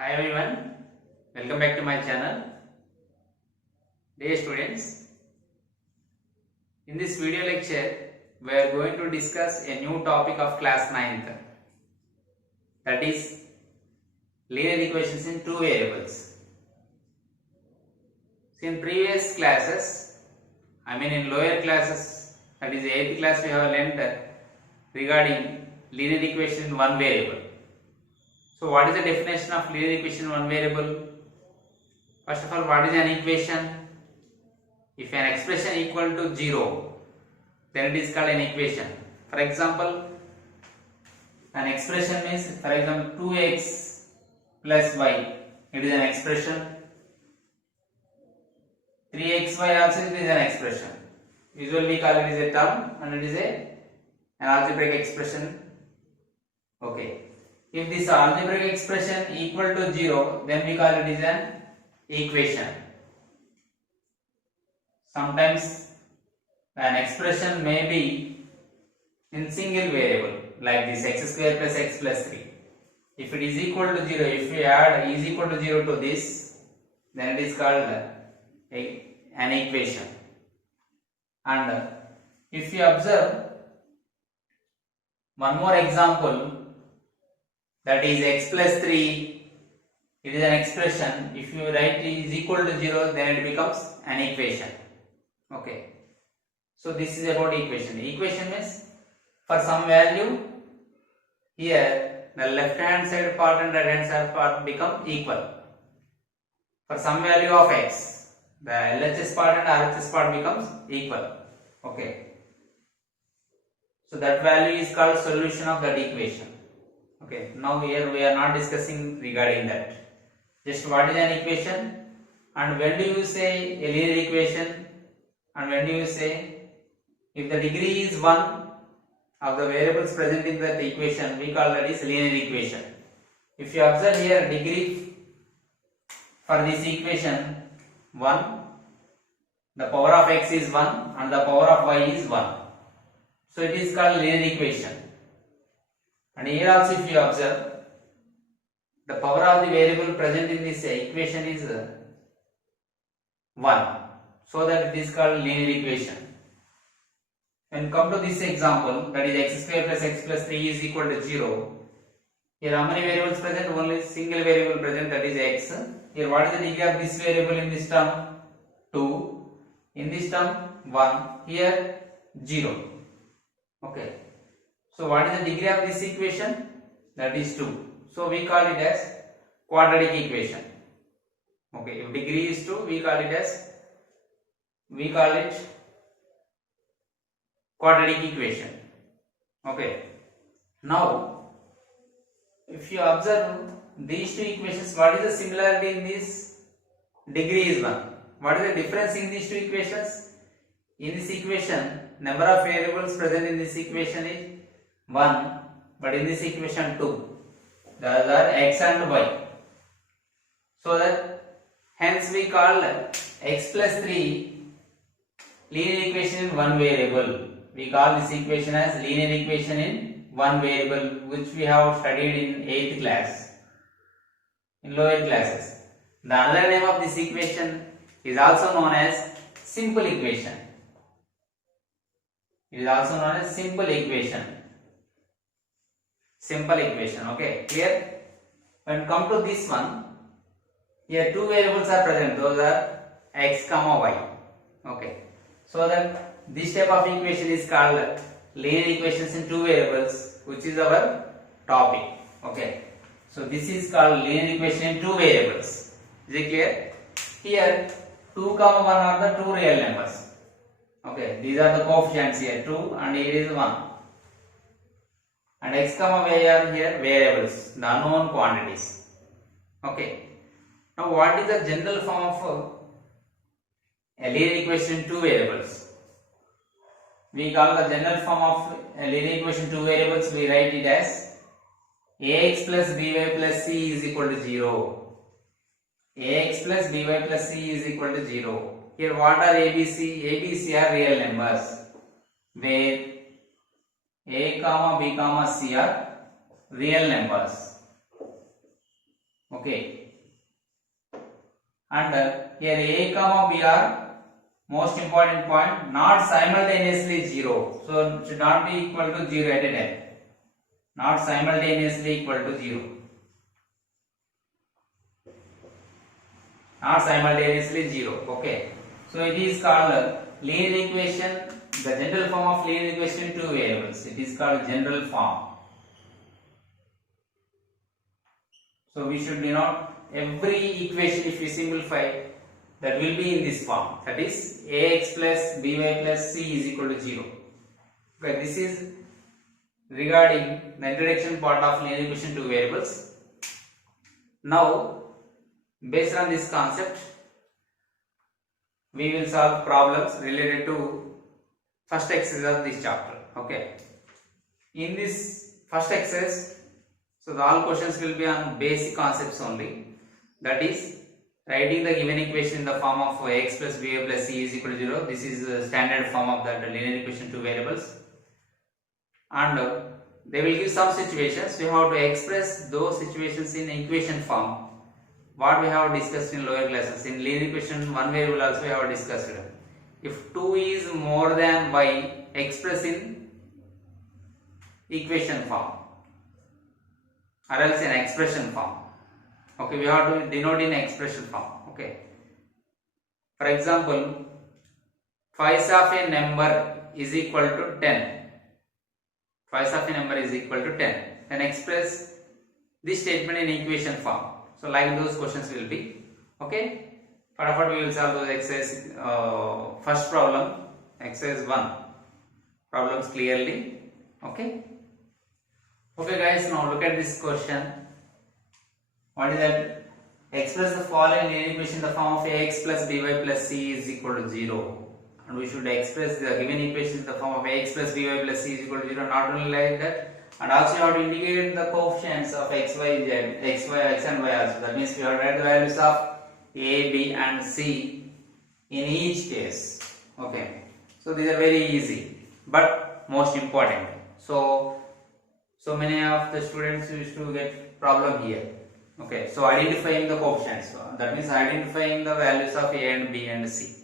Hi everyone, welcome back to my channel. Dear students, in this video lecture, we are going to discuss a new topic of class 9th, that is linear equations in two variables. So in previous classes, in lower classes, that is 8th class, we have learnt regarding linear equation in one variable. So what is the definition of linear equation in one variable? First of all, what is an equation? If an expression equal to 0, then it is called an equation. For example, an expression means, for example, 2x plus y, it is an expression. 3xy also it is an expression. Usually we call it as a term and it is an algebraic expression. Okay. If this algebraic expression equal to 0, then we call it as an equation. Sometimes an expression may be in single variable like this x square plus x plus 3. If it is equal to 0, if we add is equal to 0 to this, then it is called an equation. And if you observe one more example, that is x plus 3, it is an expression. If you write is equal to 0, then it becomes an equation. Okay. So this is about equation. Equation means for some value, here the left hand side part and right hand side part become equal. For some value of x, the LHS part and RHS part becomes equal. Okay. So that value is called solution of that equation. Okay, now here we are not discussing regarding that. Just what is an equation and when do you say a linear equation and when do you say if the degree is 1 of the variables present in that equation, we call that is linear equation. If you observe here degree for this equation 1, the power of x is 1 and the power of y is 1. So it is called linear equation. And here also if you observe, the power of the variable present in this equation is 1. So that it is called linear equation. When come to this example, that is x square plus x plus 3 is equal to 0. Here how many variables present? Only single variable present, that is x. Here what is the degree of this variable in this term? 2. In this term 1. Here 0. Okay. So what is the degree of this equation? That is 2. So we call it as quadratic equation. Okay, if degree is 2, we call it quadratic equation. Okay. Now, if you observe these two equations, what is the similarity in this? Degree is 1. What is the difference in these two equations? In this equation, number of variables present in this equation is 1, but in this equation 2. Those are x and y. So that hence we call x plus 3 linear equation in one variable. We call this equation as linear equation in one variable, which we have studied in 8th class, in lower classes. The other name of this equation is also known as simple equation. It is also known as simple equation. Simple equation. Okay, clear? When come to this one, here two variables are present. Those are x comma y. Okay, so that this type of equation is called linear equations in two variables, which is our topic. Okay, so this is called linear equation in two variables. Is it clear? Here 2 comma 1 are the two real numbers. Okay, these are the coefficients here 2 and here is 1. And x comma y are here variables, the unknown quantities. Okay. Now what is the general form of a linear equation in two variables? We call the general form of a linear equation in two variables, we write it as ax plus by plus c is equal to 0. Ax plus by plus c is equal to 0. Here what are ABC? ABC are real numbers, where a comma b comma c are real numbers. Okay, and here a comma b are most important point, not simultaneously 0, so it should not be equal to 0 at a time, not simultaneously equal to 0, not simultaneously 0. Okay, so it is called linear equation, the general form of linear equation in two variables. It is called general form. So we should denote every equation, if we simplify, that will be in this form, that is ax plus by plus c is equal to 0. Okay, this is regarding the introduction part of linear equation to variables. Now, based on this concept, we will solve problems related to first exercise of this chapter. Okay, in this first exercise, so all questions will be on basic concepts only, that is writing the given equation in the form of x plus by plus c is equal to 0. This is the standard form of the linear equation to variables, and they will give some situations. We have to express those situations in equation form, what we have discussed in lower classes. In linear equation, one variable also we have discussed. If 2 is more than y, express in equation form or else in expression form. Okay, we have to denote in expression form. Okay, for example, twice of a number is equal to 10. Twice of a number is equal to 10. Then express this statement in equation form. So like those questions will be. Okay, further we will solve those exercise. First problem, exercise 1 problems clearly. Okay, okay guys, now look at this question. What is that? Express the following linear equation in the form of ax plus by plus c is equal to 0. And we should express the given equation in the form of ax plus by plus c is equal to 0. Not only like that, and also you have to indicate the coefficients of x, y, z, x, y, x and y also. That means we have to write the values of a, b and c in each case. Okay, so these are very easy but most important. So many of the students used to get problem here. Okay, so identifying the coefficients, that means identifying the values of a and b and c.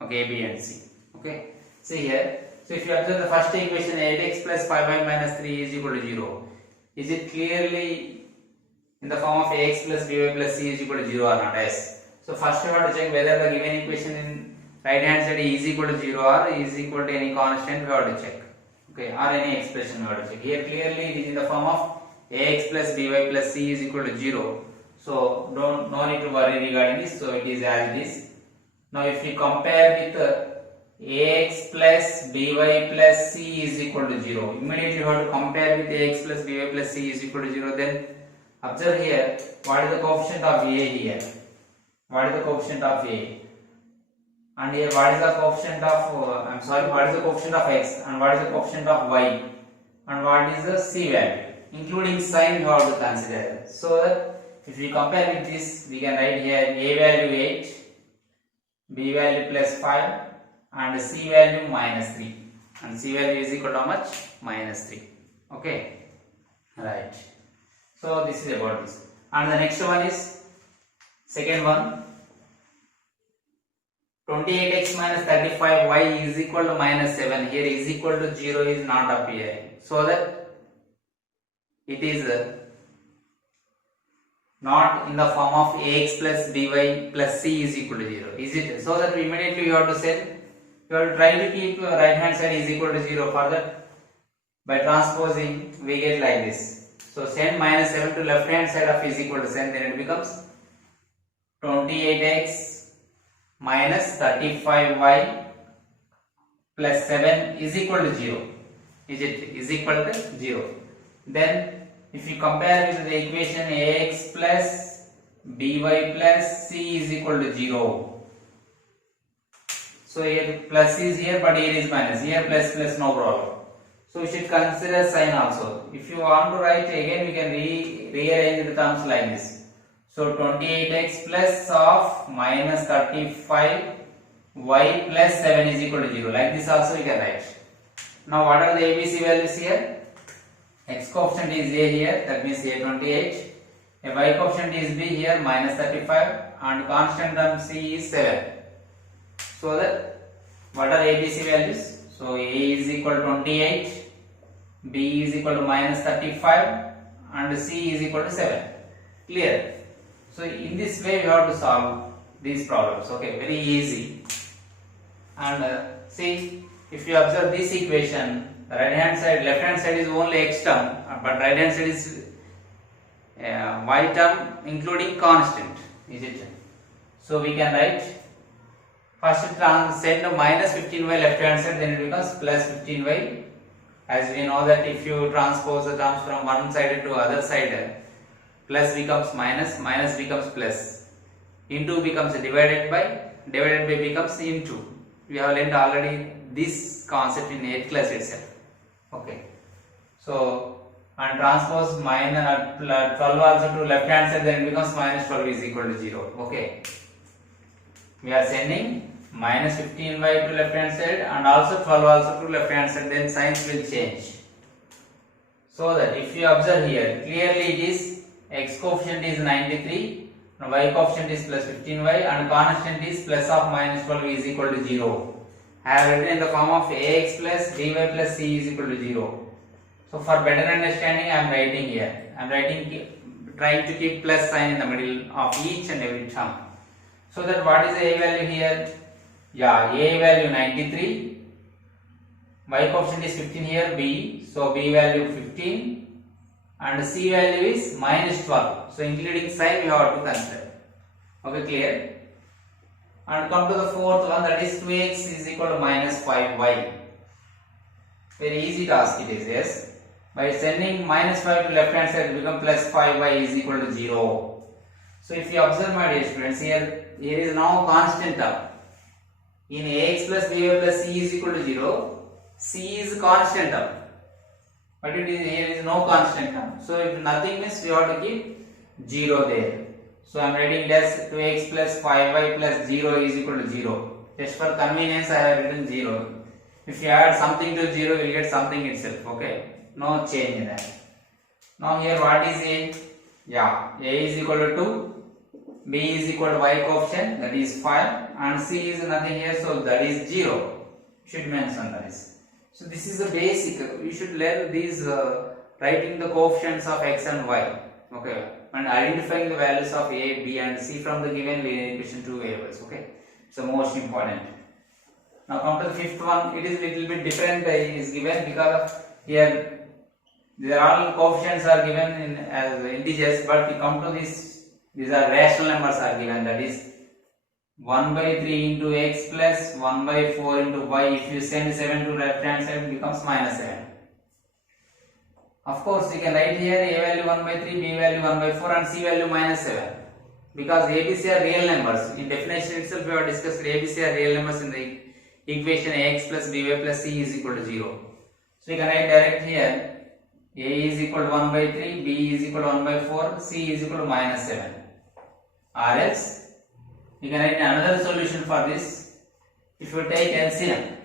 Okay, a, b and c. Okay, see here. So if you observe the first equation, 8x plus 5y minus 3 is equal to 0. Is it clearly in the form of ax plus by plus c is equal to 0 or not? Yes. So first you have to check whether the given equation in right hand side is equal to 0 or is equal to any constant. We have to check. Okay, or any expression we have to check. Here clearly it is in the form of ax plus by plus c is equal to 0. So no need to worry regarding this. So it is as it is. Now if we compare with ax plus by plus c is equal to 0, immediately you have to compare with ax plus by plus c is equal to 0. Then observe here, what is the coefficient of a here? What is the coefficient of a? And here what is the coefficient of what is the coefficient of x and what is the coefficient of y and what is the c value, including sign you have to consider. So that if we compare with this, we can write here a value 8, b value plus 5 and c value minus 3, and c value is equal to how much? Minus 3. Okay, right. So this is about this. And the next one is second one, 28x minus 35y is equal to minus 7. Here is equal to 0 is not appearing, so that it is not in the form of ax plus by plus c is equal to 0. Is it? So that immediately you have to say, you have to try to keep right hand side is equal to 0. For that, by transposing we get like this. So send minus 7 to left hand side of is equal to 7, then it becomes 28x minus 35y plus 7 is equal to 0. Is it? Is equal to 0. Then if you compare with the equation ax plus by plus c is equal to 0. So here plus is here, but here is minus. Here plus no problem. So you should consider sign also. If you want to write again, we can rearrange the terms like this. So 28x plus of minus 35y plus 7 is equal to 0. Like this also we can write. Now what are the ABC values here? X coefficient is a here, that means a 28. A y coefficient is b here minus 35 and constant term c is 7. So that what are ABC values? So a is equal to 28, b is equal to minus 35 and c is equal to 7. Clear? So in this way we have to solve these problems. Okay, very easy. And see, if you observe this equation, the right hand side, left hand side is only x term, but right hand side is y term including constant, is it? So we can write first send minus 15y left hand side, then it becomes plus 15y. As we know that if you transpose the terms from one side to other side, plus becomes minus, minus becomes plus, into becomes divided by becomes into. We have learned already this concept in 8th class itself. Okay. So, and transpose minus 12 also to left hand side, then it becomes minus 12 is equal to 0. Okay. We are sending minus 15y to left hand side and also 12 also to left hand side, then signs will change. So that if you observe here, clearly it is x coefficient is 93, y coefficient is plus 15y and constant is plus of minus 12 is equal to 0. I have written in the form of ax plus dy plus c is equal to 0. So for better understanding I am writing here. I am trying to keep plus sign in the middle of each and every term. So that what is the a value here? Yeah, a value 93, y coefficient is 15 here, b, so b value 15 and c value is minus 12. So including sign we have to consider. Okay, clear? And come to the fourth one, that is 2x is equal to minus 5y. Very easy task it is, yes. By sending minus 5 to left hand side, it becomes plus 5y is equal to 0. So if you observe my dear students, here is now constant term. In ax plus by plus c is equal to 0, c is constant term. But it is, here is no constant term. So if nothing means we have to keep 0 there. So I am writing it as 2x plus 5y plus 0 is equal to 0. Just for convenience I have written 0. If you add something to 0, you will get something itself. Okay. No change in that. Now here what is a? Yeah, a is equal to 2, b is equal to y coefficient, that is 5, and c is nothing here, so that is 0. Should mention that is. So this is the basic. You should learn these writing the coefficients of x and y. Okay, and identifying the values of a, b, and c from the given linear equation 2 variables. Okay, it's the most important. Now come to the fifth one. It is little bit different. Is given because of here. These all coefficients are given in as integers, but we come to this, these are rational numbers are given, that is 1 by 3 into x plus 1 by 4 into y. If you send 7 to left hand side, it becomes minus 7. Of course, you can write here a value 1 by 3, b value 1 by 4 and c value minus 7. Because ABC are real numbers. In definition itself, we have discussed ABC are real numbers in the equation ax plus by plus c is equal to 0. So you can write direct here. A is equal to 1 by 3, B is equal to 1 by 4, C is equal to minus 7. Or else, you can write another solution for this. If you take LCM,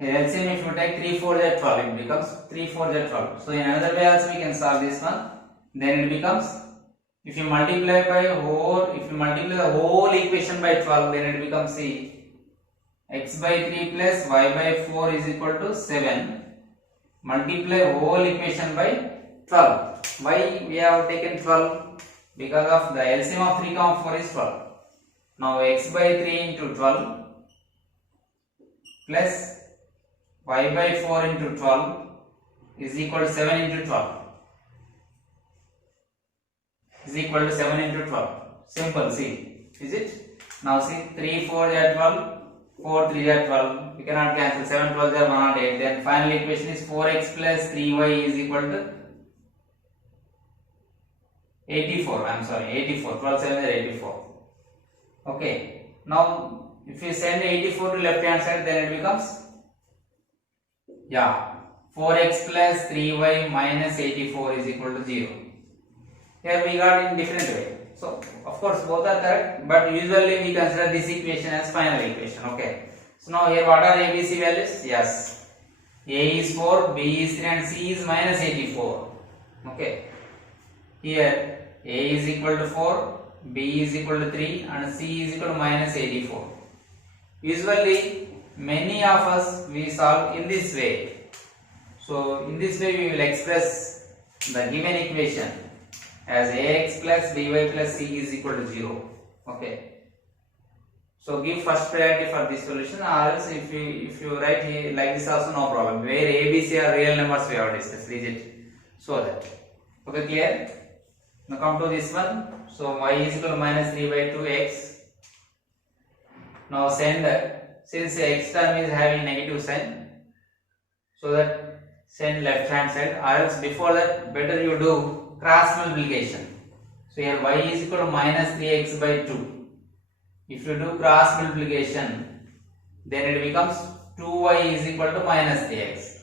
here LCM if you take 3 4 that 12, it becomes 3 4 that 12. So in another way also we can solve this one. Then it becomes, if you multiply the whole equation by 12, then it becomes C, x by 3 plus y by 4 is equal to 7. Multiply whole equation by 12. Why we have taken 12? Because of the LCM of 3, 4 is 12. Now x by 3 into 12 plus y by 4 into 12 is equal to 7 into 12. Is equal to 7 into 12. Simple, see. Is it? Now see, 3 4 are 12. 4 3 are 12, we cannot cancel, 7 12 are 108, then final equation is 4x plus 3y is equal to 84, I am sorry, 84, 12 7 is 84. Okay, now if you send 84 to left hand side, then it becomes, yeah, 4x plus 3y minus 84 is equal to 0. Here we got in different way. So, of course, both are correct, but usually we consider this equation as final equation. Okay. So, now here what are ABC values? Yes. A is 4, B is 3 and C is minus 84. Okay. Here A is equal to 4, B is equal to 3 and C is equal to minus 84. Usually many of us we solve in this way. So in this way we will express the given equation as ax plus by plus c is equal to 0. Okay. So give first priority for this solution, or else if you write here like this also no problem. Where a, b, c are real numbers we have discussed, is it? So that. Okay, clear? Now come to this one. So y is equal to minus 3 by 2x. Now send, since x term is having negative sign, so that send left hand side, or else before that better you do cross multiplication. So here y is equal to minus 3x by 2. If you do cross multiplication, then it becomes 2y is equal to minus 3x.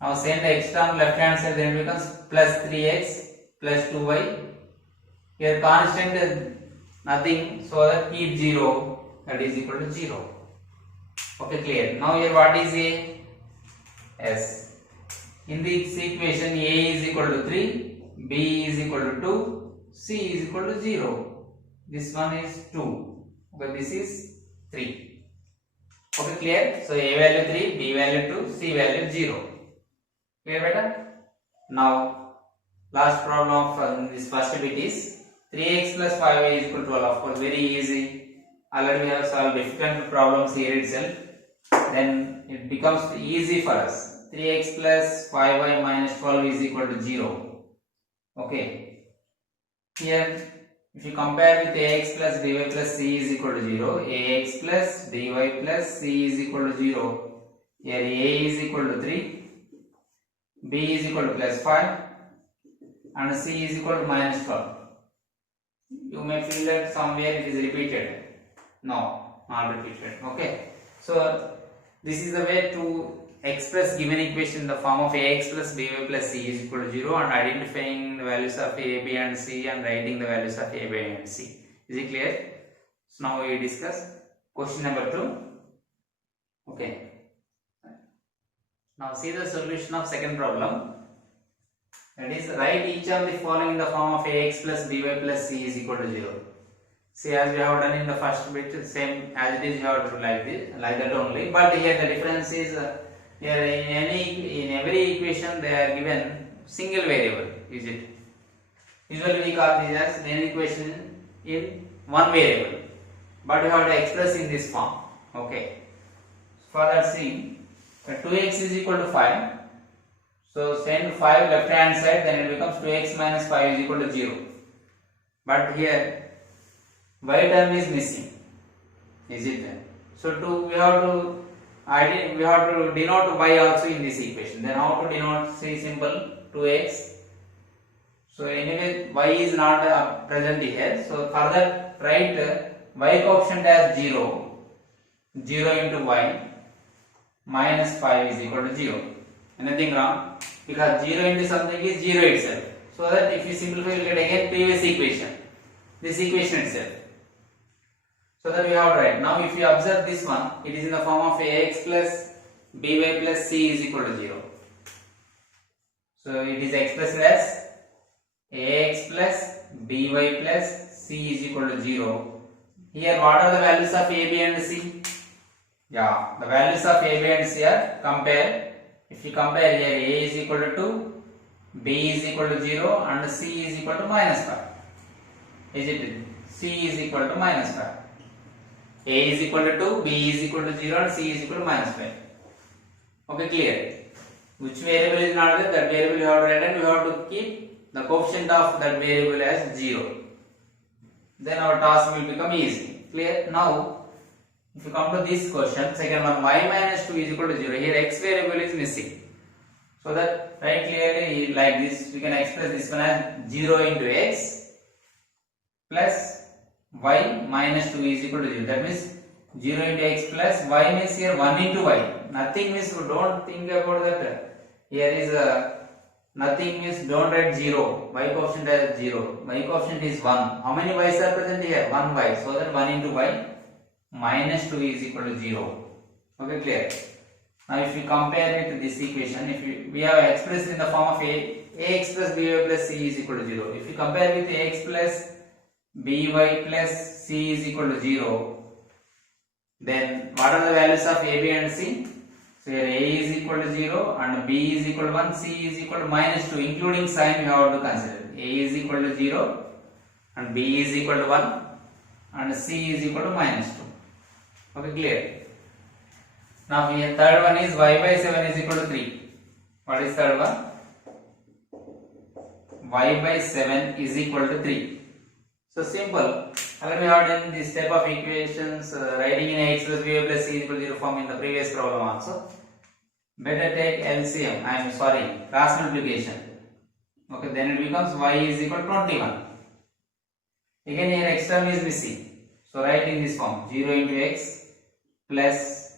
Now send the x term left hand side, then it becomes plus 3x plus 2y. Here constant is nothing, so that keep 0, that is equal to 0. Okay, clear? Now here what is a? S. In this equation a is equal to 3, b is equal to 2, c is equal to 0. This one is 2. Okay, this is 3. Okay, clear? So a value 3, b value 2, c value 0. Clear better? Now last problem of this first bit is 3x plus 5y is equal to 12. Of course, very easy. Already we have solved difficult problems here itself. Then it becomes easy for us. 3x plus 5y minus 12 is equal to 0. Okay. Here if you compare with ax plus by plus c is equal to 0, ax plus by plus c is equal to 0. Here a is equal to 3, b is equal to plus 5 and c is equal to minus 12. You may feel that somewhere it is repeated. No, not repeated. Okay. So this is the way to express given equation in the form of ax plus by plus c is equal to 0 and identifying the values of a, b and c and writing the values of a, b and c. Is it clear? So now we discuss question number 2. Okay. Now see the solution of second problem. That is, write each of the following in the form of ax plus by plus c is equal to 0. See, as we have done in the first bit, same as it is, you have to do like this, like that only. But here the difference is here in every equation they are given single variable. Is it? Usually we call this as an equation in one variable, but you have to express in this form. Okay. For that, see, 2x is equal to 5. So send 5 left hand side, then it becomes 2x minus 5 is equal to 0. But here y term is missing. Is it? So we have to denote y also in this equation. Then how to denote? See, simple, 2x. So anyway y is not present here. So for that, write y coefficient as 0. 0 into y minus 5 is equal to 0. Anything wrong? Because 0 into something is 0 itself. So that if you simplify, you will get again previous equation. This equation itself. So that we have to write. Now if you observe this one, it is in the form of ax plus by plus c is equal to 0. So it is expressed as ax plus by plus c is equal to 0. Here what are the values of a, b and c? Yeah, the values of a, b and c are compared. If you compare here, a is equal to 2, b is equal to 0 and c is equal to minus 5. Is it? C is equal to minus 5. A is equal to 2, b is equal to 0 and c is equal to minus 5. Okay, clear? Which variable is not there, that variable you have to write and you have to keep the coefficient of that variable as 0. Then our task will become easy. Clear? Now, if you come to this question, second one, y minus 2 is equal to 0. Here x variable is missing. So that write clearly like this, we can express this one as 0 into x plus y minus 2 is equal to 0. That means 0 into x plus y means here 1 into y. Nothing means don't think about that. Here is nothing means don't write 0. Y coefficient as 0. Y coefficient is 1. How many y's are present here? 1 y. So that 1 into y minus 2 is equal to 0. Okay, clear? Now if you compare it to this equation, if we have expressed in the form of ax plus by plus c is equal to 0. If you compare with ax plus by plus c is equal to 0, then what are the values of a, b and c? So here a is equal to 0 and b is equal to 1, c is equal to minus 2, including sign we have to consider. A is equal to 0 and b is equal to 1 and c is equal to minus 2. Okay, clear? Now here third one is y by 7 is equal to 3. What is third one? Y by 7 is equal to 3. So simple. Already we have done this type of equations writing in x plus by plus c is equal to 0 form in the previous problem also. Better take LCM, I am sorry, cross multiplication. Okay, then it becomes y is equal to 21. Again here x term is missing. So write in this form 0 into x plus,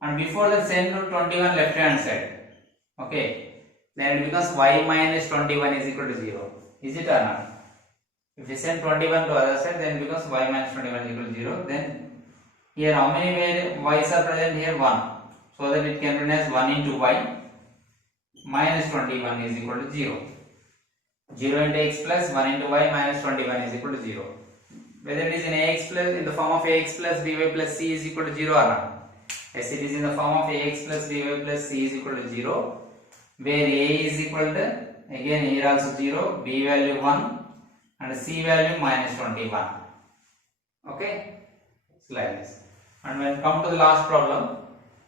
and before that send to 21 left hand side. Okay, then it becomes y minus 21 is equal to 0. Is it or not? If you send 21 to other side, then it becomes y minus 21 is equal to 0. Then here how many y's are present here? 1. So that it can be written as 1 into y minus 21 is equal to 0. 0 into x plus 1 into y minus 21 is equal to 0. Whether it is in ax plus in the form of ax plus by plus c is equal to 0 or not. Yes, it is in the form of ax plus by plus c is equal to 0, where a is equal to, again here also 0, b value 1 and c value minus 21. Okay, it's like this. And when come to the last problem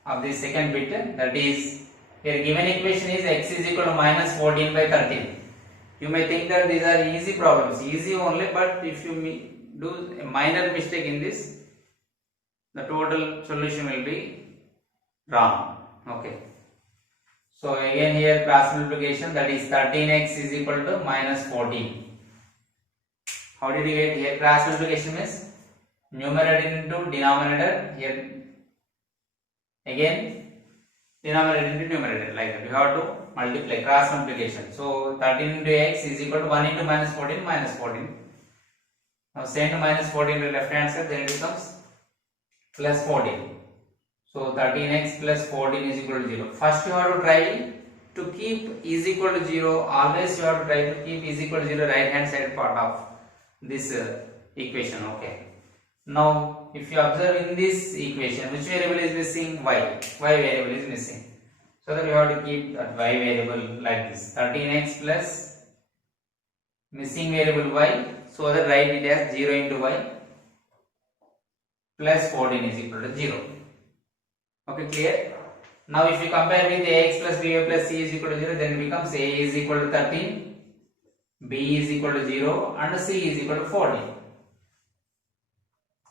of the second bit, that is here given equation is x is equal to minus 14 by 13. You may think that these are easy problems, easy only, but if you do a minor mistake in this, the total solution will be wrong. Okay. So again here cross multiplication, that is 13x is equal to minus 14. How did you get here? Cross multiplication means numerator into denominator. Here again denominator into numerator, like that. You have to multiply, cross multiplication. So 13 into x is equal to 1 into minus 14, minus 14. Now send minus 14 to left hand side, then it becomes plus 14. So 13x plus 14 is equal to 0. First you have to try to keep is equal to 0. Always you have to try to keep is equal to 0 right hand side part of this equation. Okay. Now if you observe in this equation, which variable is missing? Y variable is missing. So that you have to keep that y variable like this, 13x plus missing variable y, so that write it as 0 into y plus 14 is equal to 0. Okay, clear? Now if you compare with ax plus by plus c is equal to 0, then it becomes a is equal to 13, b is equal to 0 and c is equal to 14.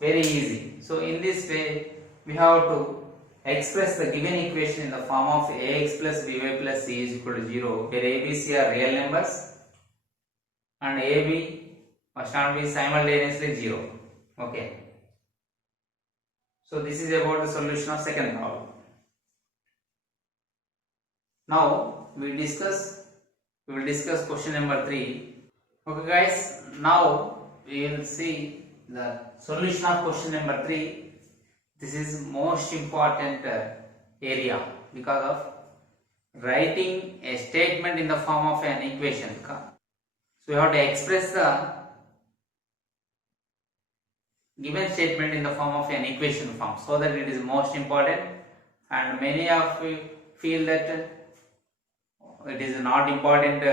Very easy. So in this way we have to express the given equation in the form of ax plus by plus c is equal to 0, where a, b, c are real numbers and a, b must not be simultaneously 0. Okay. So this is about the solution of second problem. Now we will discuss question number 3. Okay guys, now we will see the solution of question number 3. This is most important area because of writing a statement in the form of an equation. So you have to express the given statement in the form of an equation form, so that it is most important, and many of you feel that it is not important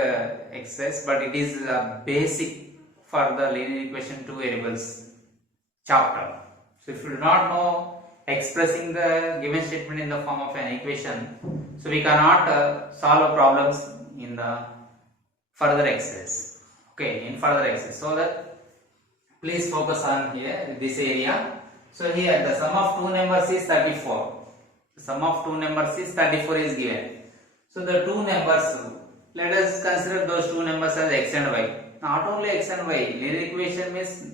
exercise, but it is basic for the linear equation 2 variables chapter. So if you do not know expressing the given statement in the form of an equation, so we cannot solve problems in the further exercise. Okay, in further exercise. So that please focus on here this area. So here the sum of two numbers is 34. The sum of two numbers is 34 is given. So the two numbers, let us consider those two numbers as x and y. Not only x and y, linear equation means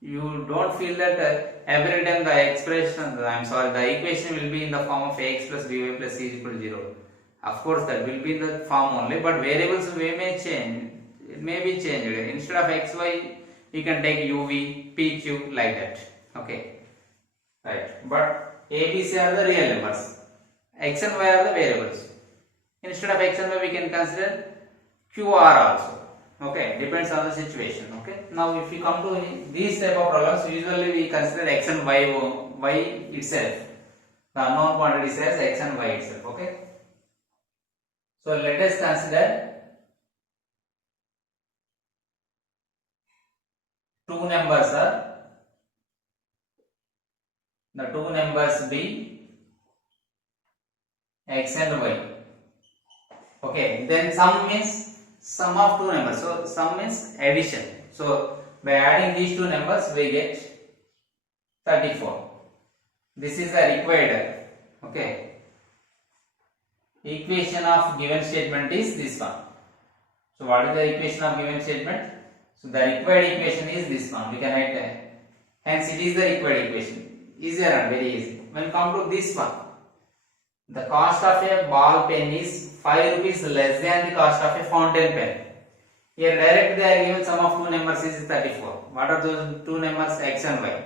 you don't feel that every time the expression, the equation will be in the form of ax plus by plus c is equal to 0. Of course that will be in the form only, but variables may change. It may be changed. Instead of xy, you can take uv, pq like that. Okay, right. But a, b, c are the real numbers. X and y are the variables. Instead of x and y, we can consider few are also. Okay, depends on the situation. Okay, now if you come to these type of problems, usually we consider x and y itself, the unknown quantities as x and y itself. Okay, so let us consider two numbers are the two numbers be x and y. Okay, then sum means sum of two numbers. So sum means addition. So by adding these two numbers, we get 34. This is the required. Okay. Equation of given statement is this one. So what is the equation of given statement? So the required equation is this one. We can write. Hence it is the required equation. Easier and very easy. When come to this one, the cost of a ball pen is 5 rupees less than the cost of a fountain pen. Here directly they are given sum of two numbers is 34. What are those two numbers? X and y.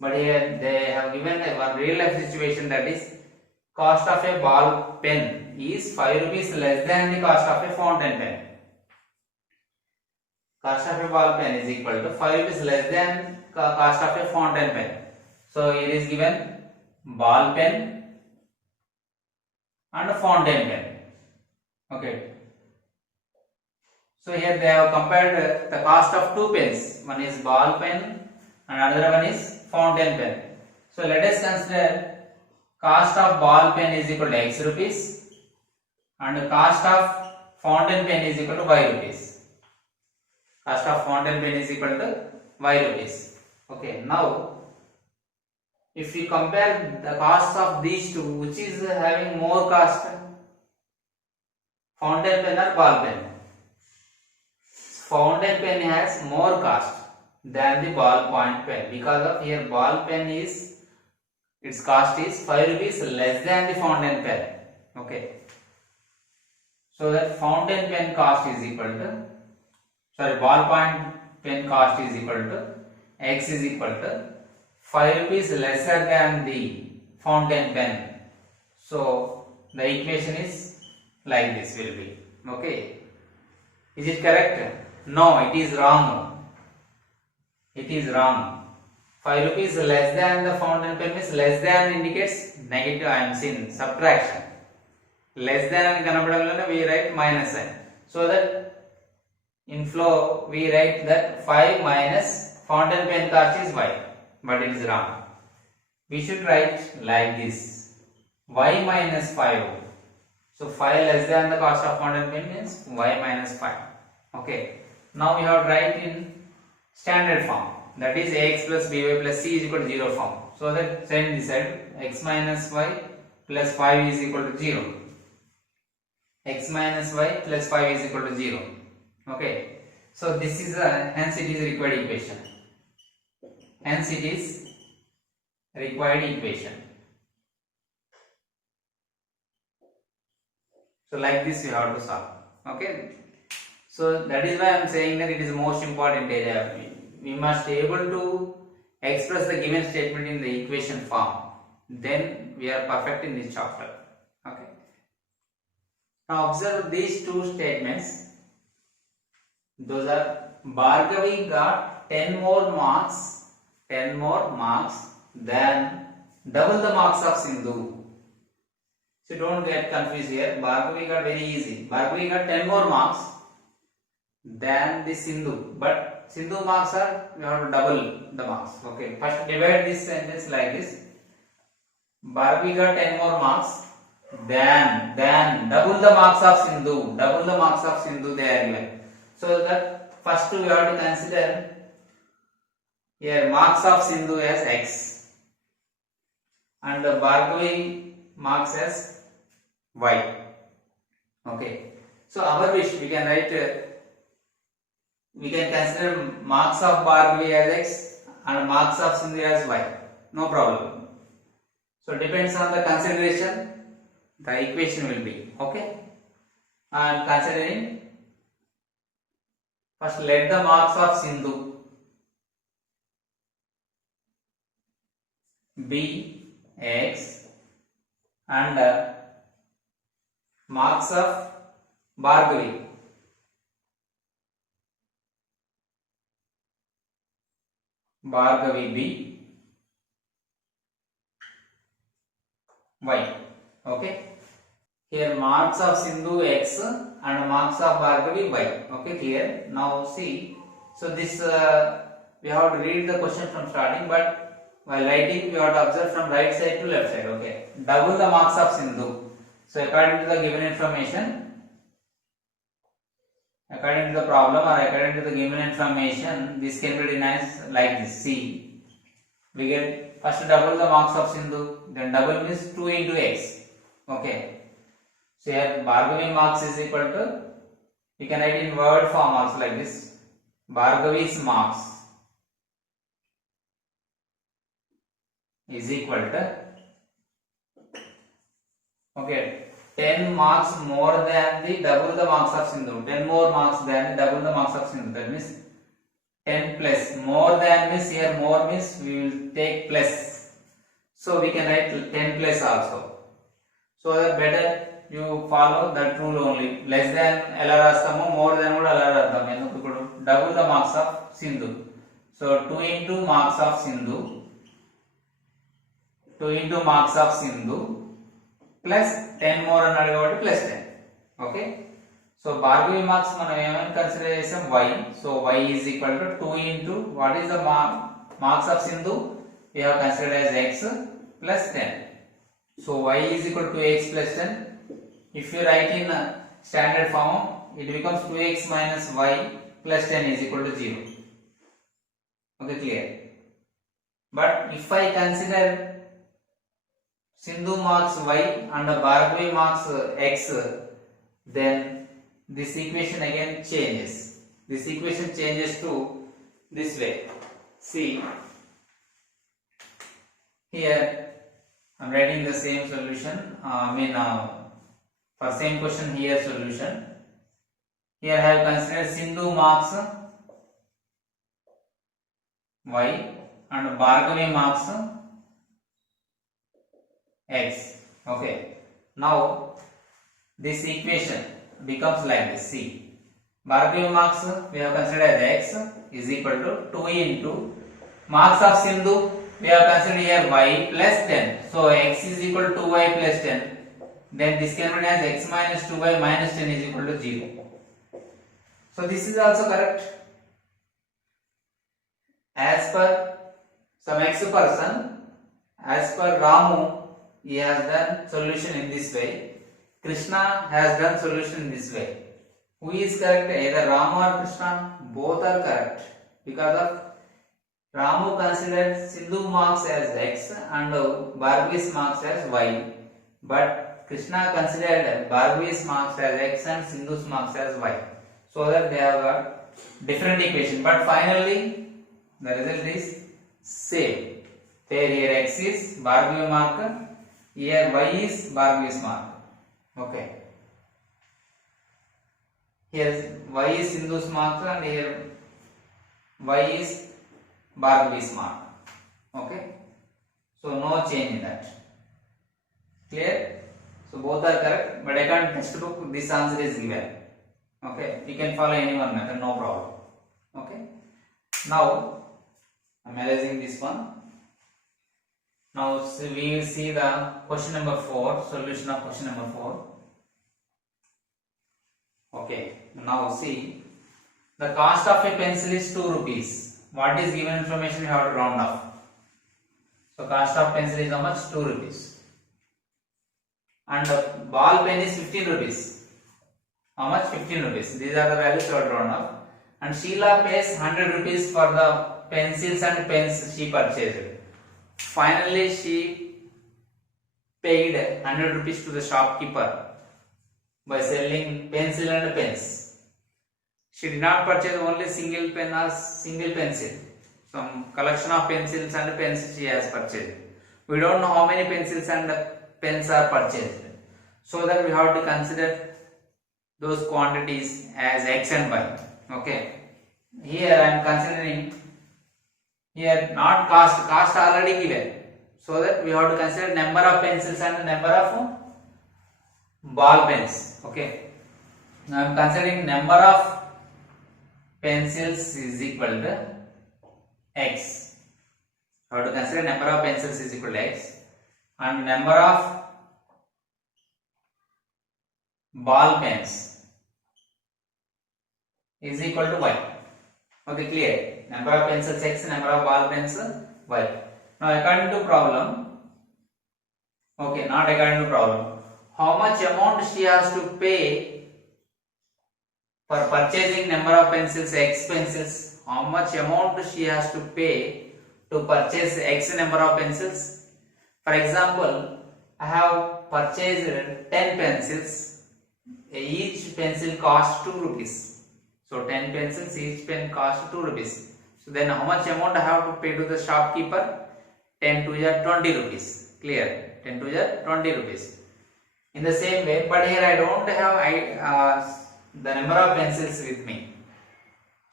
But here they have given a real life situation, that is cost of a ball pen is 5 rupees less than the cost of a fountain pen. Cost of a ball pen is equal to 5 rupees less than cost of a fountain pen. So here is given ball pen and a fountain pen. Okay. So here they have compared the cost of two pens. One is ball pen and another one is fountain pen. So let us consider cost of ball pen is equal to x rupees and cost of fountain pen is equal to y rupees. Cost of fountain pen is equal to y rupees. Okay. Now if we compare the cost of these two, which is having more cost, fountain pen or ball pen? Fountain pen has more cost than the ballpoint pen, because of here ball pen is, its cost is 5 rupees less than the fountain pen. Okay. So that fountain pen cost is equal to, ballpoint pen cost is equal to x is equal to 5 rupees lesser than the fountain pen. So the equation is like this will be. Okay. Is it correct? No, it is wrong. It is wrong. 5 rupees less than the fountain pen means less than indicates negative. I am seeing subtraction. Less than and we write minus sign. So that in flow we write that 5 minus fountain pen cost is y. But it is wrong. We should write like this: y minus 5. So 5 less than the cost of fountain pen means y minus 5. Okay. Now we have to write in standard form, that is ax plus by plus c is equal to 0 form. So that send this side, x minus y plus 5 is equal to 0. X minus y plus 5 is equal to 0. Okay. So this is hence it is required equation. Hence it is required equation. So like this you have to solve. Okay. So that is why I am saying that it is most important area. We must be able to express the given statement in the equation form. Then we are perfect in this chapter. Okay. Now observe these two statements. Those are Bhargavi got 10 more marks than double the marks of Sindhu. So don't get confused here. Bhargavi got very easy. Bhargavi got 10 more marks than the Sindhu, but Sindhu marks are, we have to double the marks. Okay, first divide this sentence like this: Bhargavi got 10 more marks than double the marks of Sindhu. Double the marks of Sindhu they are given. So that first we have to consider here marks of Sindhu as x and the Bhargavi marks as y. Okay. So our wish, we can write. We can consider marks of Bhargavi as x and marks of Sindhu as y. No problem. So depends on the consideration, the equation will be. Okay. And considering, first let the marks of Sindhu be x and marks of Bhargavi Bhargavi B, Y. Okay. Here marks of Sindhu X and marks of Bhargavi Y. Okay, clear. Now see, so this we have to read the question from starting, but while writing we have to observe from right side to left side. Okay, double the marks of Sindhu. So according to the given information, according to the problem or according to the given information, this can be written as like this. See, we get first double the marks of Sindhu, then double means 2 into X. Okay. So here Bhargavi marks is equal to, you can write in word form also like this, Bhargavi's marks is equal to, okay, 10 marks more than the double the marks of Sindhu, 10 more marks than the double the marks of Sindhu. That means 10 plus, more than means here more means we will take plus, so we can write 10 plus also. So that better you follow that rule only. Less than ela rastamu, more than kuda ela raddam. Enduku ippudu double the marks of Sindhu. So 2 into marks of Sindhu, 2 into marks of Sindhu plus 10 more annadu kabatti plus 10. Okay. So Bhargavi marks మనం ఏమని consider చేసాం y. So y is equal to 2 into what is the marks of Sindhu? We have considered as x plus 10. So y is equal to x plus 10. If you write in standard form, it becomes 2x minus y plus 10 is equal to 0. Okay, clear? But if I consider Sindhu marks y and Bhargavi marks x, then this equation again changes. This equation changes to this way. See, here I am writing the same solution. For same question here solution. Here I have considered Sindhu marks y and Bhargavi marks x. Okay. Now this equation becomes like this. See, Bhargavi marks we have considered as x is equal to 2 into marks of Sindhu we have considered here y plus 10. So x is equal to 2y plus 10. Then this can be written as x minus 2y minus 10 is equal to 0. So this is also correct. As per some x person, as per Ramu, he has done solution in this way. Krishna has done solution in this way. Who is correct? Either Ramu or Krishna, both are correct. Because of Ramu considered Sindhu marks as x and Bhargavi's marks as y. But Krishna considered Bhargavi's marks as x and Sindhu's marks as y. So that they have got different equation. But finally, the result is same. There here x is Bhargavi mark, here y is Bhargavi's mark. Okay. Here y is Sindhu's mark and here y is Bhargavi's mark. Okay. So no change in that. Clear? So both are correct, but according to textbook this answer is given. Okay, you can follow any one method, no problem. Okay. Now I am erasing this one. Now we will see the question number 4, solution of question number 4. Okay. Now see, the cost of a pencil is 2 rupees. What is given information we have to round off. So cost of pencil is how much? 2 rupees. And ball pen is 15 rupees. How much? 15 rupees. These are the values you have to round off. And Sheila pays 100 rupees for the pencils and pens she purchased. Finally, she paid 100 rupees to the shopkeeper by selling pencil and pens. She did not purchase only single pen or single pencil. Some collection of pencils and pens she has purchased. We don't know how many pencils and pens are purchased. So that we have to consider those quantities as x and y. Okay. Here I am considering here not cost already given. So that we have to consider number of pencils and number of ball pens. Okay. Now I am considering number of pencils is equal to x. How to consider number of pencils is equal to x and number of ball pens is equal to y. Okay, clear? Number of pencils x, number of ball pens y. Now according to problem, okay, not according to problem, how much amount she has to pay for purchasing number of pencils, x pencils? How much amount she has to pay to purchase x number of pencils? For example, I have purchased 10 pencils. Each pencil costs 2 rupees. So 10 pencils, each pen costs 2 rupees. So then how much amount I have to pay to the shopkeeper? 10 to the 20 rupees. Clear? 10 to the 20 rupees. In the same way, but here I don't have the number of pencils with me.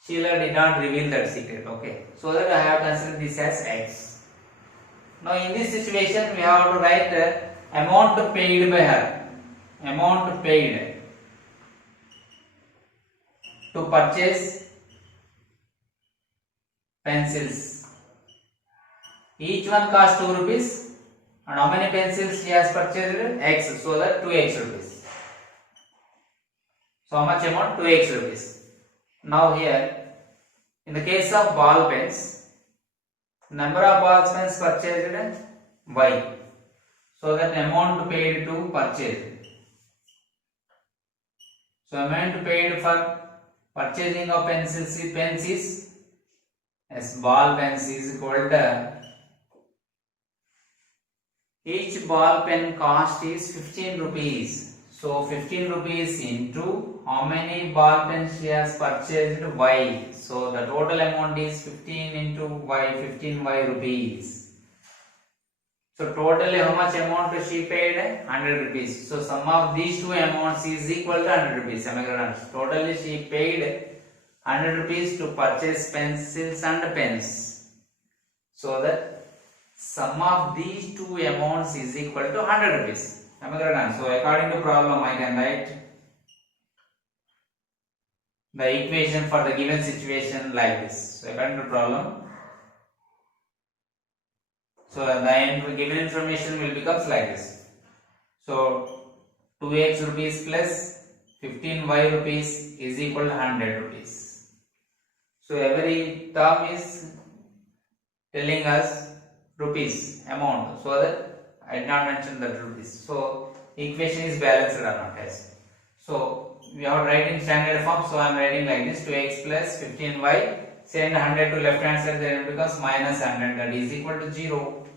Sheila did not reveal that secret. Okay. So that I have considered this as x. Now in this situation we have to write the amount paid by her. Amount paid to purchase pencils. Each one costs 2 rupees. And how many pencils she has purchased? X. So that 2x rupees. So how much amount? 2x rupees. Now here, in the case of ball pens, number of ball pens purchased y. So that amount paid to purchase. So amount paid for purchasing of pencils pens is as ball pens is equal to each ball pen cost is 15 rupees. So 15 rupees into how many ball pens she has purchased? Y. So the total amount is 15 into y, 15y rupees. So totally how much amount she paid? 100 rupees. So sum of these two amounts is equal to 100 rupees. Am I correct? Totally she paid 100 rupees to purchase pencils and pens. So that sum of these two amounts is equal to 100 rupees. Am I correct? So according to problem I can write the equation for the given situation like this. So according to problem, so the given information will becomes like this. So 2x rupees plus 15y rupees is equal to 100 rupees. So every term is telling us rupees amount, so that I did not mention that rupees. So equation is balanced or not. Yes. So we have write in standard form. So I am writing like this: 2x plus 15y. Send 100 to left hand side, then it becomes minus 100. That is equal to 0.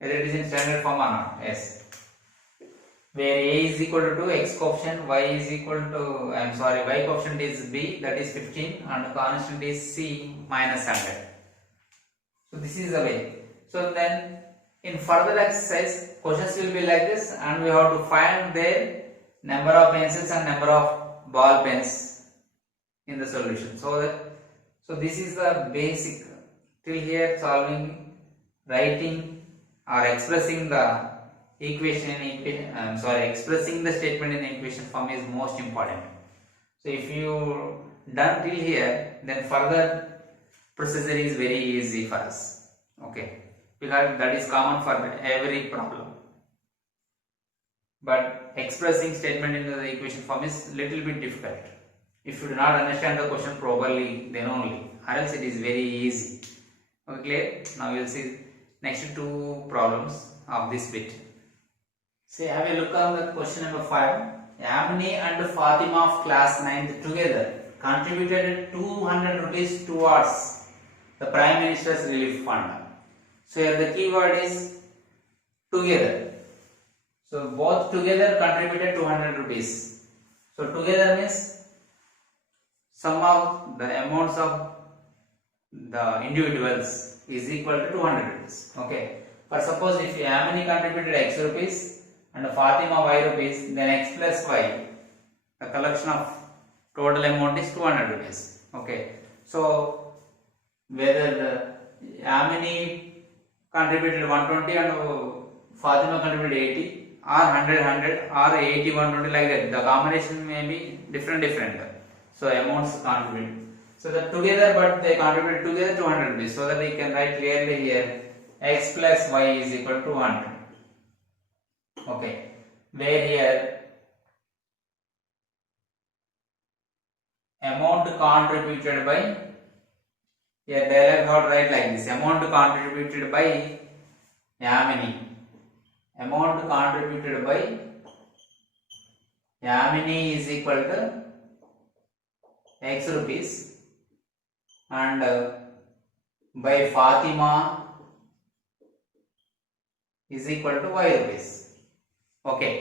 Whether it is in standard form or not. Yes. Where a is equal to 2, x coefficient, y is equal to y coefficient is b, that is 15, and constant is c minus 100. So this is the way. So then in further exercise, questions will be like this, and we have to find their number of pencils and number of ball pens in the solution. So this is the basic till here solving, writing or expressing the equation in expressing the statement in equation form is most important. So if you done till here, then further procedure is very easy for us. Okay. Because that is common for every problem. But expressing statement in the equation form is little bit difficult. If you do not understand the question properly, then only, or else it is very easy. Okay, clear? Now we will see next two problems of this bit. So have a look on the question number 5. Yamini and Fatima of class 9th together contributed 200 rupees towards the Prime Minister's Relief Fund. So here the keyword is together. So both together contributed 200 rupees. So together means sum of the amounts of the individuals is equal to 200 rupees. Okay. But suppose if Yamini contributed x rupees and Fatima y rupees, then x plus y, the collection of total amount is 200 rupees. Okay. So whether the Yamini contributed 120 and Fatima contributed 80 or 100 or 80 120 like that, the combination may be different. So amounts contribute. So that together, but they contributed together 200 rupees. So that we can write clearly here x plus y is equal to 100. Okay, where here amount contributed by, here dialog how to write like this: amount contributed by Yamini. Amount contributed by Yamini is equal to x rupees, and by Fatima is equal to y rupees. Okay.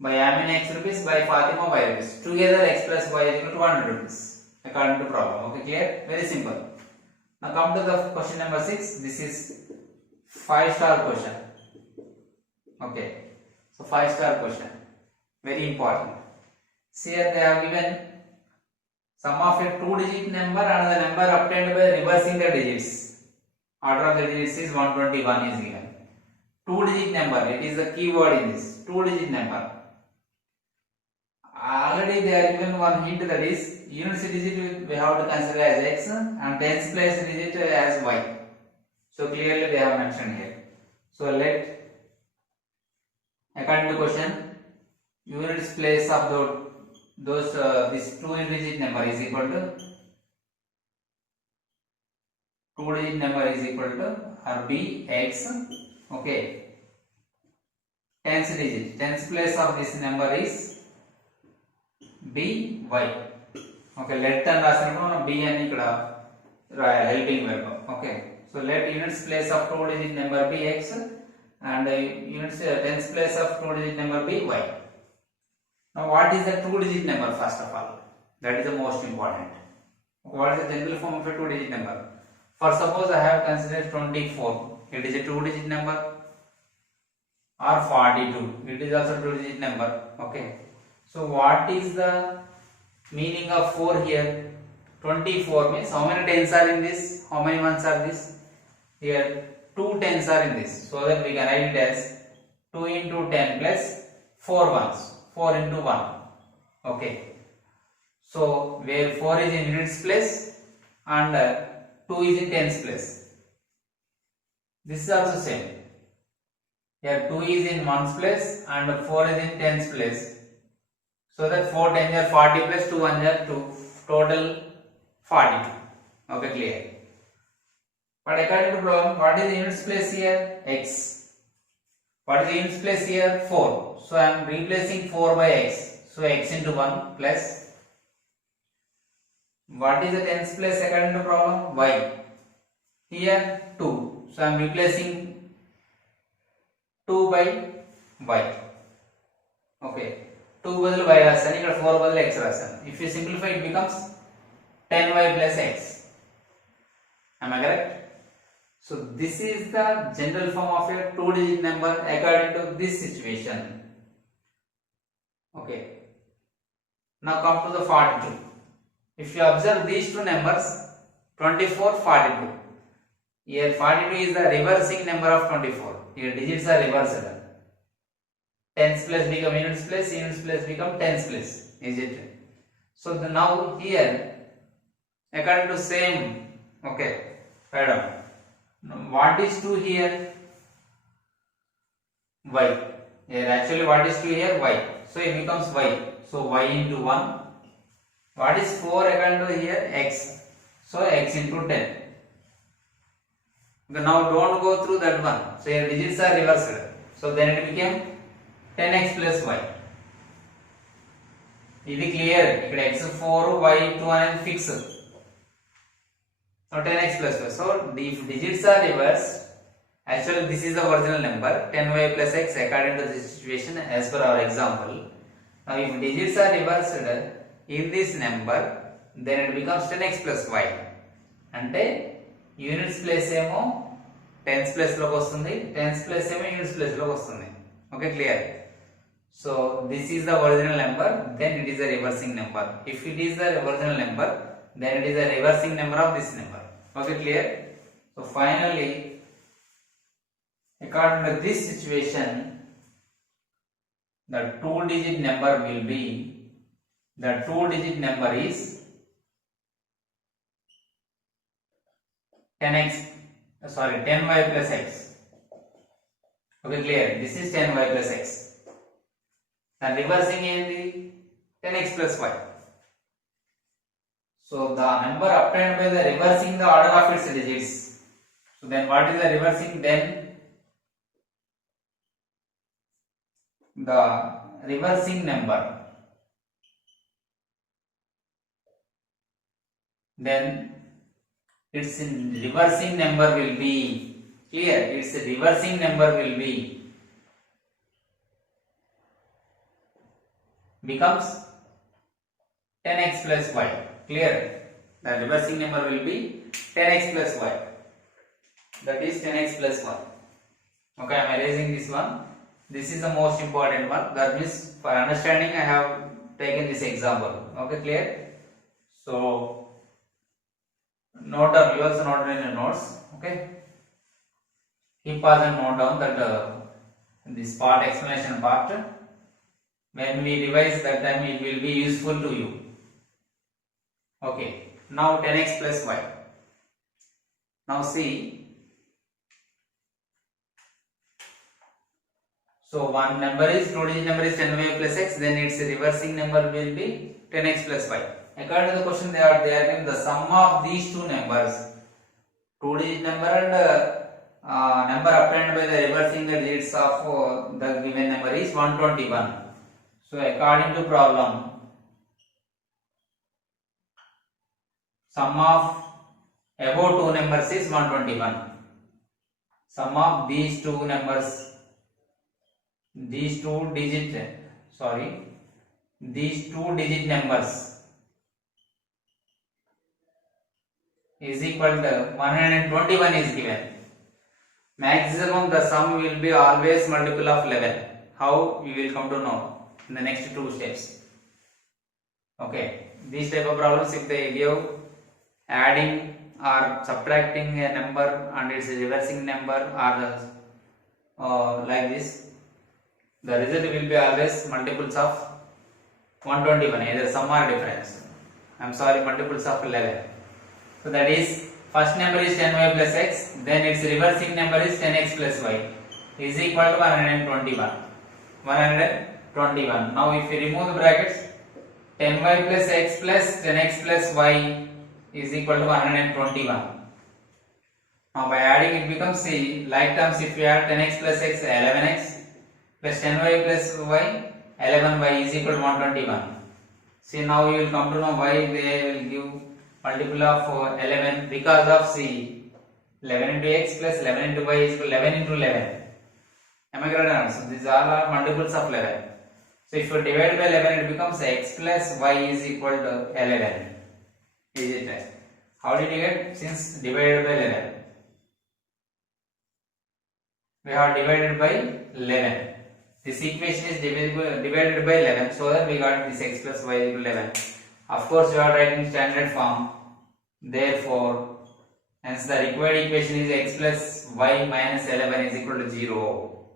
By Yamini x rupees, by Fatima y rupees. Together x plus y is equal to 100 rupees according to problem. Okay, clear? Very simple. Now come to the question number 6. This is 5-star question. Okay. So 5-star question. Very important. See here they have given sum of a 2-digit number and the number obtained by reversing the digits. Order of the digits is 121 is given. 2-digit number, it is the key word in this. 2-digit number. Already they are given one hint, that is units digit we have to consider as x and tens place digit as y. So clearly they have mentioned here. So let, according to question, units place of those this 2-digit number is equal to 2-digit number is equal to or b x. Okay. Tens digit, tens place of this number is b y. Okay, let and రాసినప్పుడు b అని ఇక్కడ రాయాలి helping verb. Okay, so let units place of 2-digit number be x and units tens place of 2-digit number be y. Now what is the 2-digit number first of all? That is the most important. What is the general form of a 2-digit number? For suppose I have considered 24. It is a 2-digit number. Or 42. It is also 2-digit number. Okay. So what is the meaning of 4 here? 24 means how many tens are in this? How many ones are this? Here 2 tens are in this. So that we can write it as 2 into 10 plus 4 ones. 4 into 1. Okay. So where 4 is in units place and 2 is in tens place. This is also same. Here 2 is in ones place and 4 is in tens place. So that 4 tens are 40 plus 2 ones are 2. Total 42. Okay, clear. But according to problem, what is the units place here? X. What is the units place here? 4. So I am replacing 4 by x. So x into 1 plus. What is the tens place according to problem? Y. Here 2. So I am replacing 2 by y. Okay. 2 బదులు y రాశాను, ఇక్కడ 4 బదులు x రాశాను. If you simplify, it becomes 10y plus x. Am I correct? So this is the general form of a 2-digit number according to this situation. Okay. Now come to the 42. If you observe these two numbers, 24, 42. Here 42 is the reversing number of 24. Here digits are reversed. Tens place become units place become tens place. Is it? So now here, according to same, okay, right on. What is 2 here? Y. Here actually what is 2 here? Y. So it becomes y. So y into 1. What is 4 according to here? X. So x into 10. Okay, now don't go through that one. So here digits are reversed. So then it became 10x plus y. Is it clear? Ikkada x 4, y 2 and fix. Now 10x plus y. So if digits are reversed, actually this is the original number 10y plus x according to the situation as per our example. Now if digits are reversed in this number, then it becomes 10x plus y. అంటే units place ఏమో tens place లోకి వస్తుంది, tens place ఏమో units place లోకి వస్తుంది. Okay, clear? So this is the original number, then it is a reversing number. If it is the original number, then it is a reversing number of this number. Okay, clear? So finally, according to this situation, the 2-digit number will be, the 2-digit number is 10y plus x. Okay, clear? This is 10y plus x. And reversing in 10x plus y. So the number obtained by the reversing the order of its digits. So then what is the reversing? Then the reversing number. Then its reversing number will be clear. Its reversing number will be becomes 10x plus y. Clear? The reversing number will be 10x plus y. That is 10x plus 1. Okay, I am erasing this one. This is the most important one. That means for understanding I have taken this example. Okay, clear? So note down, you also note in your notes. Okay, keep pause and note down that this part, explanation part. When we revise that time, it will be useful to you. Okay, now 10x plus y. Now see. So one number is, two-digit number is 10y plus x, then its reversing number will be 10x plus y. According to the question, they are given the sum of these two numbers, two-digit number and number obtained by the reversing the digits of the given number is 121. So according to problem, sum of above two numbers is 121. Sum of these two numbers, these two digit numbers is equal to 121 is given. Maximum the sum will be always multiple of 11. How we will come to know in the next two steps. Okay, these type of problems, if they give adding or subtracting a number and its reversing number or like this, the result will be always multiples of 121, either sum or difference. Multiples of 11. So that is, first number is 10y plus x, then its reversing number is 10x plus y is equal to 121. 121. Now if you remove the brackets, 10y plus x plus 10x plus y is equal to 121. Now by adding it becomes, see, like terms, if you add 10x plus x, 11x plus 10y plus y, 11y is equal to 121. See, now you will come to know why they will give multiple of 11, because of, see, 11 into x plus 11 into y is equal to 11 into 11. Am I correct? So these all are multiples of 11. So if you divide by 11, it becomes x plus y is equal to 11. Is it right? How did you get? Since divided by 11. We have divided by 11. This equation is divided by 11, so that we got this x plus y is equal to 11. Of course, you are writing standard form. Therefore, hence the required equation is x plus y minus 11 is equal to 0.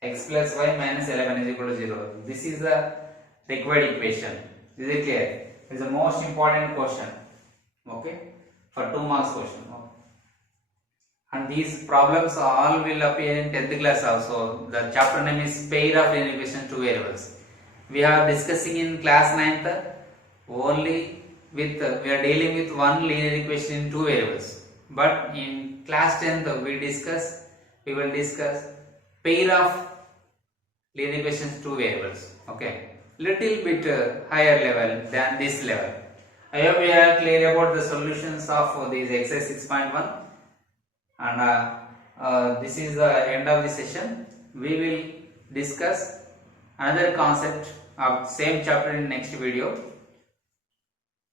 X plus y minus 11 is equal to 0. This is the required equation. Is it clear? It is the most important question. Okay, for 2 marks question. And these problems all will appear in 10th class also. The chapter name is pair of linear equations two variables. We are discussing in class 9th only with, we are dealing with one linear equation in two variables. But in class 10th we will discuss pair of linear equations two variables. Okay, little bit higher level than this level. I hope we are clear about the solutions of this exercise 6.1. And this is the end of the session. We will discuss another concept of same chapter in next video.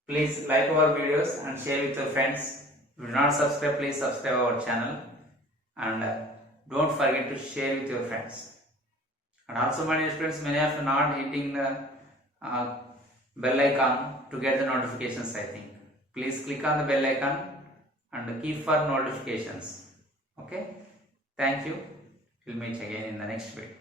Please like our videos and share with your friends. If you do not subscribe, please subscribe our channel, and don't forget to share with your friends. And also, my dear friends, many of you not hitting the bell icon to get the notifications, I think. Please click on the bell icon and keep for notifications. Okay, thank you. We'll meet again in the next video.